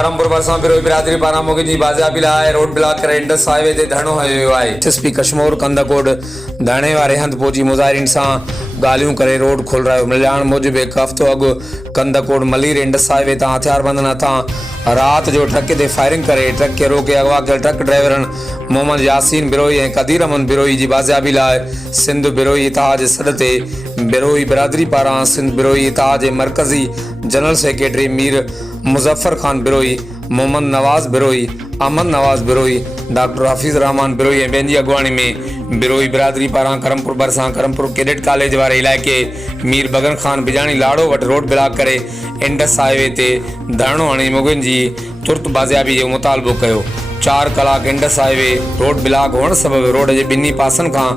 करमपुर बरसा बिरोई बिरादरी पारा मोगी जी बाजाबी लाए रोड ब्लॉक करे इंडस हाईवे ते धरणो हयो आहे। एसएसपी कश्मीर कंदकोट धरणे वारे हंध पहुंची मुज़ाहिरीन सां गालियूं करे रोड खोल रहियो। मिलण मूजिब एक हफ़्तो अॻु कंदकोट मलीर इंडस हाईवे तां हथियारबंदनि हथां रात जो ट्रक ते फायरिंग करे ट्रक खे रोके अगवा कयल ट्रक ड्राइवरनि मोहम्मद यासीन बिरोई ऐं कदीर अमन बिरोई जी बाज़ियाबी लाइ सिंध बिरोई इतिहाद जे सॾ ते बिरोई बिरादरी पारां सिंध बिरोई इतिहाद जे मरकज़ी जनरल सेक्रेटरी मीर मुज़फ़र खान बिरोई, मोहम्मद नवाज़ बिरोई, अहमद नवाज़ बिरोई, डॉक्टर हफ़ीज़ रहमान बिरोई ऐं ॿियनि जी अॻुवाणी में बिरोई बिरादरी पारां करमपुर भरिसां करमपुर कैडेट कॉलेज वारे इलाइक़े मीर बगन खान बिजाणी लाड़ो वटि रोड ब्लॉक करे इंडस हाईवे ते धरणो हणी मुग़ियुनि जी तुर्त बाज़ियाबी जो मुतालबो कयो। 4 कलाक इंडस हाईवे रोड ब्लॉक हुअण सबबि रोड जे ॿिन्ही पासनि खां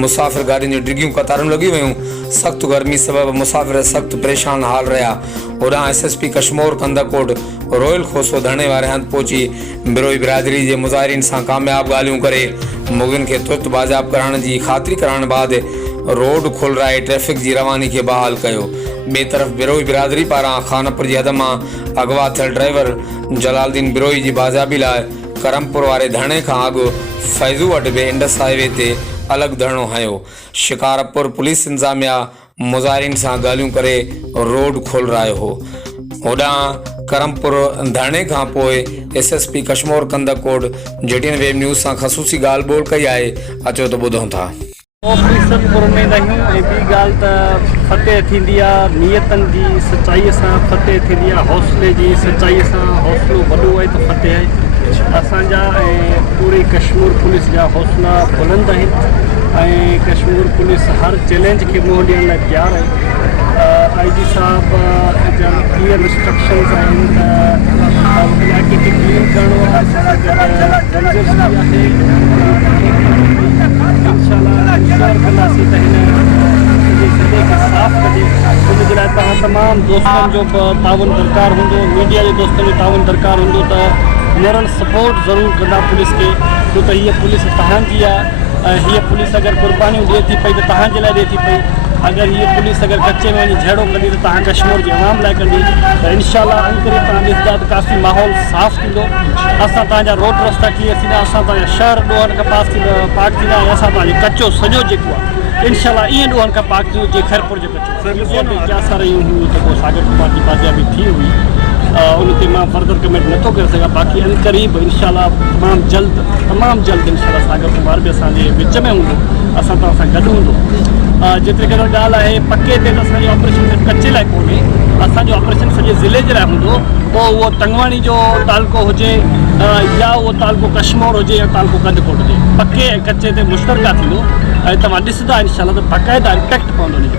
मुसाफ़िर गाॾियुनि जूं डिघियूं कतारूं लॻी वियूं। सख़्त गर्मी सबबि मुसाफ़िर सख़्त परेशान हाल रहिया। होॾां एसएसपी कश्मीर कंदकोट रोयल खोसो धरणे वारे हंधि पहुची बिरोई बिरादरी जे मुज़ाहिरीन सां कामयाब ॻाल्हियूं करे मुग़ियुनि खे तुर्त बाज़ियाब करण जी ख़ातिरी करण बैदि रोड खोलराए ट्रैफ़िक जी रवानी खे बहाल कयो। ॿिए तरफ़ बिरोई बिरादरी पारां खानपुर जी हद मां अगवा थियल ड्राइवर जलालुद्दीन बिरोई जी बाज़ियाबी लाइ करमपुर वारे धरणे खां अॻु फैज़ू वटि बि इंडस हाईवे ते अलॻि धरणो हयो। शिकारपुर पुलिस इंतज़ामिया मुज़ाहिरीन सां ॻाल्हियूं करे रोड खोलरायो हो। होॾां करमपुर धरणे खां पोइ एसएसपी Kashmir Kandhkot JTN web news सां ख़सूसी ॻाल्हि ॿोल कई आहे। अचो त ॿुधूं था। ॿी ॻाल्हि त फतेह थींदी आहे नियतनि जी सचाईअ सां, फतेह थींदी आहे हौसले जी सचाईअ सां। हौसलो वॾो आहे त फतेह आहे। असांजा ऐं पूरी कश्मीर पुलिस जा हौसला बुलंद आहिनि ऐं कश्मीर पुलिस हर चैलेंज खे मुंहुं ॾियण लाइ तयारु आहे। IG साहब जा क्लियर इंस्ट्रक्शन्स आहिनि त इलाइक़े खे क्लीन करिणो आहे। इंशाल्लाह कंदासीं त हिन ज़िले खे साफ़ कजे। उनजे लाइ तव्हां तमामु दोस्तनि जो बि ताउन दरकार हूंदो, मीडिया जे दोस्तनि जो ताउन दरकार हूंदो त मोरल सपोर्ट ज़रूरु कंदा पुलिस खे, छो त हीअ पुलिस तव्हांजी आहे। हीअ पुलिस अगरि क़ुर्बानियूं ॾिए थी पई त तव्हांजे लाइ ॾिए थी पई। अगरि हीअ पुलिस अगरि कचे में वञी झेड़ो कंदी त तव्हां कश्मीर जे अवाम लाइ कंदी त इनशाला अंकरे तव्हां ॾिसंदा त काफ़ी माहौल साफ़ थींदो। असां तव्हांजा रोड रस्ता क्लियर थींदा, असां तव्हांजा शहर ॾोहनि खां पाक थींदा ऐं असां तव्हांजो कचो सॼो जेको आहे इनशाला ईअं ॾोहनि खां पाक थींदो जीअं खैरपुर जो कचो असां रहियूं हुयूं त पोइ सागर कुमार जी बाज़ियाबी थी हुई। उन ते मां फर्दर कमेंट नथो करे सघां। बाक़ी अनक़रीब इनशाला तमामु जल्द इनशाला सागर कुमार बि असांजे विच में हूंदो, असां तव्हां सां गॾु हूंदो। जेतिरे करे ॻाल्हि आहे पके ते त असांजो ऑपरेशन कचे लाइ कोन्हे, असांजो ऑपरेशन सॼे ज़िले जे लाइ हूंदो। पोइ उहो टंगवाणी जो तालको हुजे या उहो तालको कश्मीर हुजे या तालको कंदकोट हुजे, पके ऐं कचे ते मुश्तरका थींदो ऐं तव्हां ॾिसंदा इनशाला त बाक़ाइदा इम्पैक्ट पवंदो उनजो।